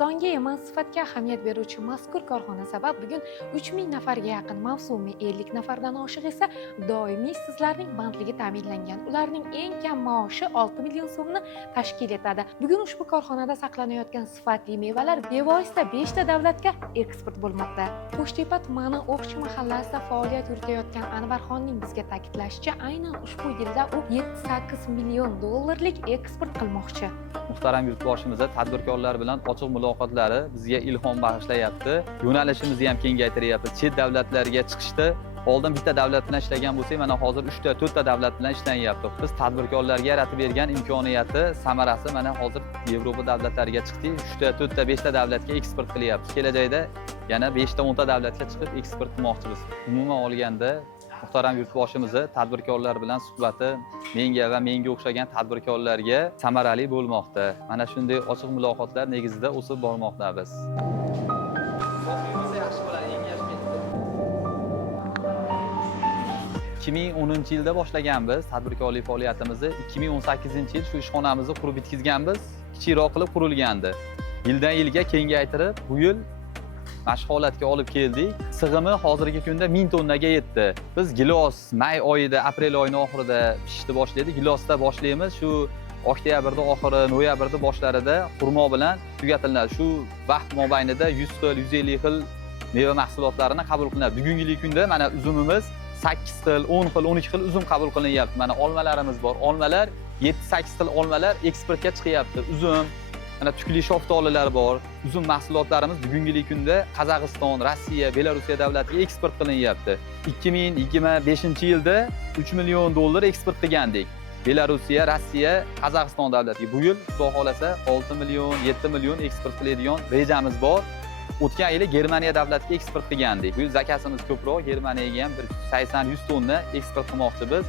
Songa emas, sifatga ahamiyat beruvchi mazkur korxona sabab bugun 3000 nafarga yaqin mavsumiy 50 nafardan oshiq esa doimiy ishsizlarning bandligi ta'minlangan. Ularning eng kam maoshi 6 million so'mni tashkil etadi. Bugun ushbu korxonada saqlanayotgan sifatli mevalar bevosita 5 ta davlatga eksport bo'lmoqda. Qo'shtepa tumani O'qchi mahallasida faoliyat yuritayotgan Anvarxonning bizga ta'kidlashicha, aynan ushbu yilda u 7-8 million dollarlik eksport qilmoqchi. Muhtaram yurtboshimiz tadbirkorlar bilan ochiq muloqotlari bizga ilhom bag'ishlayapti. Yo'nalishimizni ham kengaytiryapti. Chet davlatlarga chiqishda oldin bitta davlat bilan ishlagan bo'lsak, mana hozir 3 ta, 4 ta davlat bilan ishlanyapti. Biz tadbirkorlarga yaratib bergan imkoniyati samarasi mana hozir Yevropa davlatlariga chiqdik. 3 ta, 4 ta, 5 ta davlatga eksport qilyapmiz. Kelajakda yana 5 ta, 10 ta davlatga chiqib eksport qilmoqchimiz. Umuman olganda muhtaram yurtboshimiz tadbirkorlar bilan suhbati menga va menga o'xshagan tadbirkorlarga samarali bo'lmoqda. Mana shunday ochiq muloqotlar negizida o'sib bormoqda biz. 2010-yilda boshlaganmiz tadbirkorlik faoliyatimizni. 2018-yil shu ishxonamizni qurib bitkizganmiz. Kichikroq qilib qurilgandi. Yildan yilga kengaytirib, bu yil mashq holatga olib keldik. Sig'imi hozirgi kunda 1000 tonnaga yetdi. Biz gilos may oyida, aprel oyining oxirida pishishni boshladik. Gilosda boshlaymiz. Shu oktyabrda oxiri, noyabrda boshlarida xurmo bilan tugatiladi. Shu vaqt mobaynida 100 xil, 150 xil meva mahsulotlarini qabul qilinadi. Bugungi kunda mana uzumimiz 8 xil, 10 xil, 12 xil uzum qabul qilinyapti. Mana olmalarimiz bor. Olmalar 7-8 xil olmalar eksportga chiqyapti. Uzum, mana tukli shoftolilar bor. Uzum mahsulotlarimiz bugungi kunda Qozog'iston, Rossiya, Belorussiya davlatiga eksport qilinyapti. 2025-yilda 3 million dollar eksport qilgandik. Belorussiya, Rossiya, Qozog'iston davlatiga. Bu yil Xudo xolasa 6 million, 7 million eksport qiladigan rejamiz bor. O'tgan yili Germaniya davlatiga eksport qilgandik. Bu yil zakasimiz ko'proq. Germaniyaga ham 180-100 tonna eksport qilmoqchimiz.